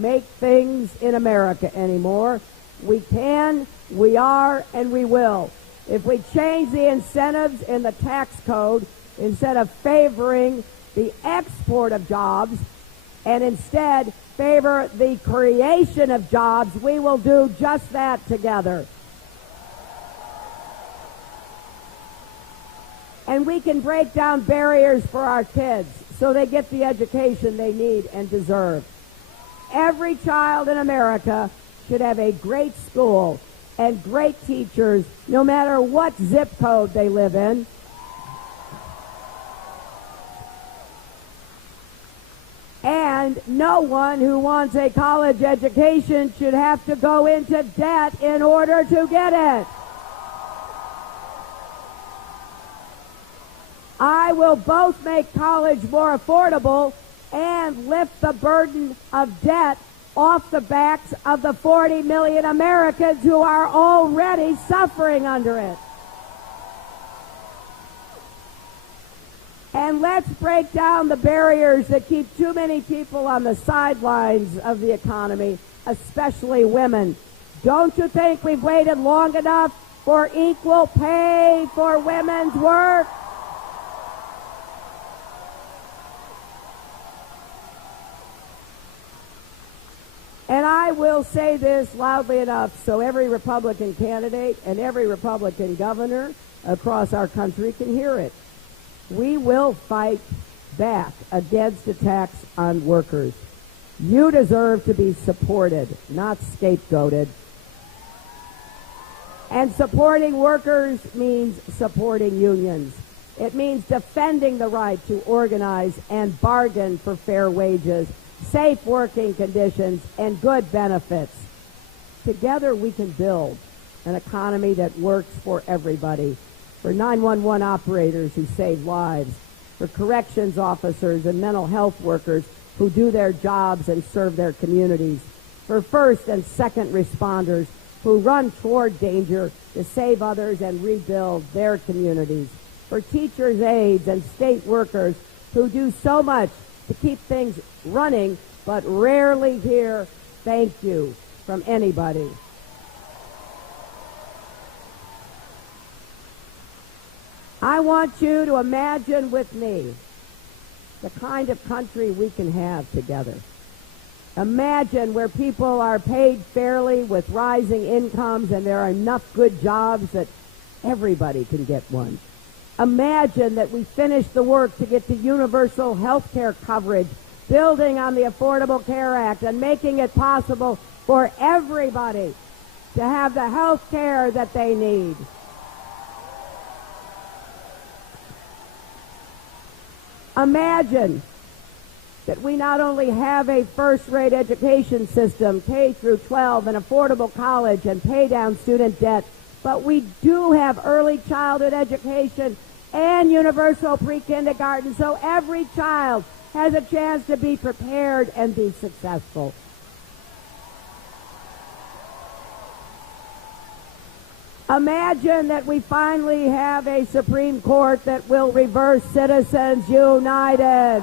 make things in America anymore. We can, we are, and we will. If we change the incentives in the tax code, instead of favoring the export of jobs, and instead favor the creation of jobs, we will do just that together. And we can break down barriers for our kids so they get the education they need and deserve. Every child in America should have a great school and great teachers, no matter what zip code they live in. And no one who wants a college education should have to go into debt in order to get it. I will both make college more affordable and lift the burden of debt off the backs of the 40 million Americans who are already suffering under it. And let's break down the barriers that keep too many people on the sidelines of the economy, especially women. Don't you think we've waited long enough for equal pay for women's work? And I will say this loudly enough so every Republican candidate and every Republican governor across our country can hear it. We will fight back against attacks on workers. You deserve to be supported, not scapegoated. And supporting workers means supporting unions. It means defending the right to organize and bargain for fair wages, safe working conditions, and good benefits. Together we can build an economy that works for everybody, for 911 operators who save lives, for corrections officers and mental health workers who do their jobs and serve their communities, for first and second responders who run toward danger to save others and rebuild their communities, for teachers, aides, and state workers who do so much to keep things running, but rarely hear thank you from anybody. I want you to imagine with me the kind of country we can have together. Imagine where people are paid fairly with rising incomes and there are enough good jobs that everybody can get one. Imagine that we finish the work to get to universal health care coverage, building on the Affordable Care Act and making it possible for everybody to have the health care that they need. Imagine that we not only have a first-rate education system, K through 12, and affordable college and pay down student debt, but we do have early childhood education and universal pre-kindergarten so every child has a chance to be prepared and be successful. Imagine that we finally have a Supreme Court that will reverse Citizens United.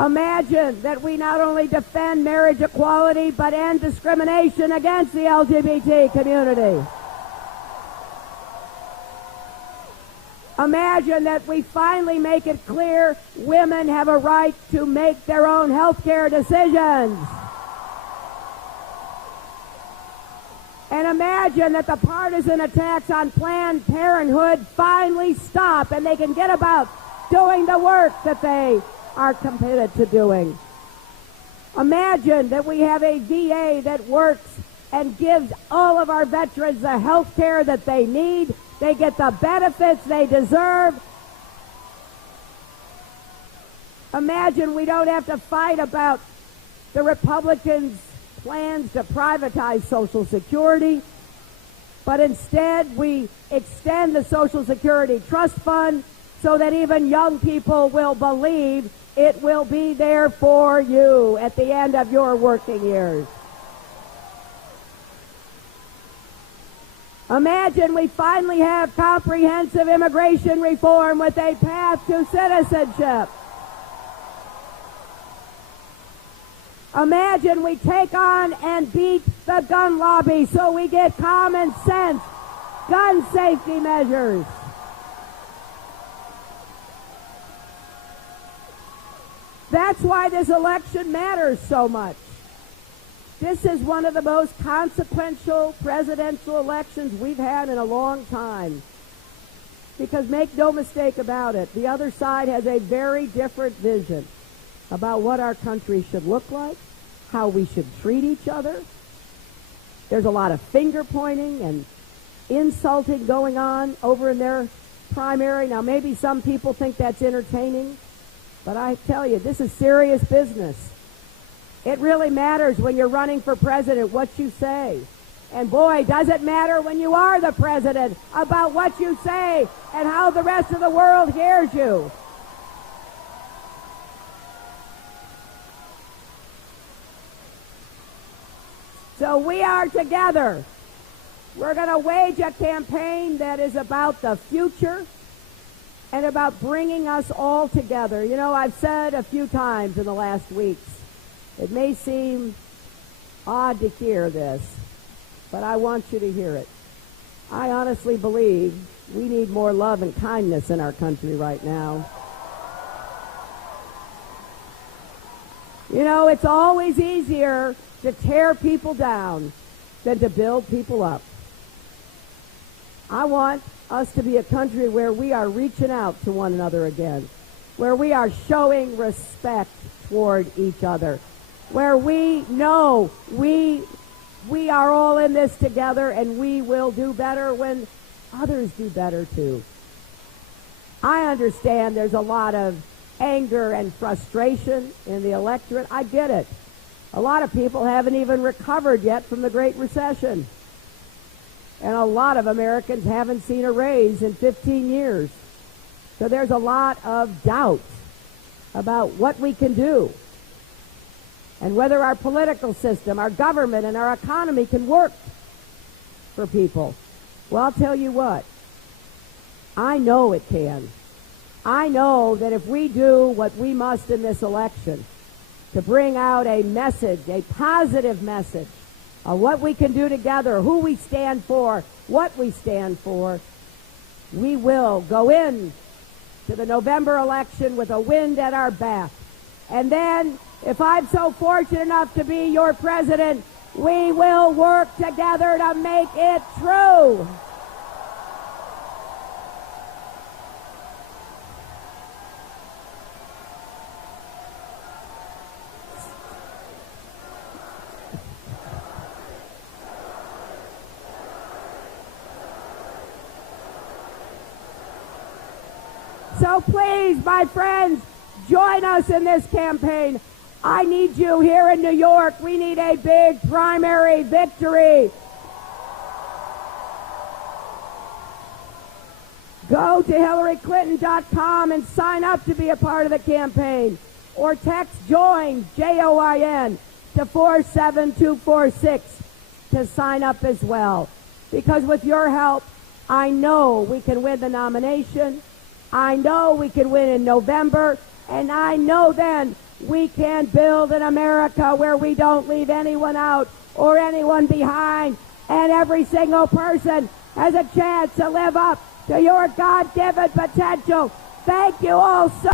Imagine that we not only defend marriage equality, but end discrimination against the LGBT community. Imagine that we finally make it clear women have a right to make their own health care decisions. And imagine that the partisan attacks on Planned Parenthood finally stop and they can get about doing the work that they are committed to doing. Imagine that we have a VA that works and gives all of our veterans the health care that they need. They get the benefits they deserve. Imagine we don't have to fight about the Republicans' plans to privatize Social Security, but instead we extend the Social Security Trust Fund so that even young people will believe it will be there for you at the end of your working years. Imagine we finally have comprehensive immigration reform with a path to citizenship. Imagine we take on and beat the gun lobby so we get common sense gun safety measures. That's why this election matters so much. This is one of the most consequential presidential elections we've had in a long time. Because make no mistake about it, the other side has a very different vision about what our country should look like, how we should treat each other. There's a lot of finger pointing and insulting going on over in their primary. Now, maybe some people think that's entertaining, but I tell you, this is serious business. It really matters when you're running for president what you say. And boy, does it matter when you are the president about what you say and how the rest of the world hears you. So we are together. We're going to wage a campaign that is about the future and about bringing us all together. You know, I've said a few times in the last weeks, it may seem odd to hear this, but I want you to hear it. I honestly believe we need more love and kindness in our country right now. You know, it's always easier to tear people down than to build people up. I want us to be a country where we are reaching out to one another again, where we are showing respect toward each other, where we know we are all in this together and we will do better when others do better too. I understand there's a lot of anger and frustration in the electorate. I get it. A lot of people haven't even recovered yet from the Great Recession. And a lot of Americans haven't seen a raise in 15 years. So there's a lot of doubt about what we can do and whether our political system, our government, and our economy can work for people. Well, I'll tell you what. I know it can. I know that if we do what we must in this election to bring out a message, a positive message of what we can do together, who we stand for, what we stand for, we will go in to the November election with a wind at our back. And then, if I'm so fortunate enough to be your president, we will work together to make it true. So please, my friends, join us in this campaign. I need you here in New York. We need a big primary victory. Go to HillaryClinton.com and sign up to be a part of the campaign. Or text JOIN, J-O-I-N, to 47246 to sign up as well. Because with your help, I know we can win the nomination. I know we can win in November, and I know then we can build an America where we don't leave anyone out or anyone behind, and every single person has a chance to live up to your God-given potential. Thank you all so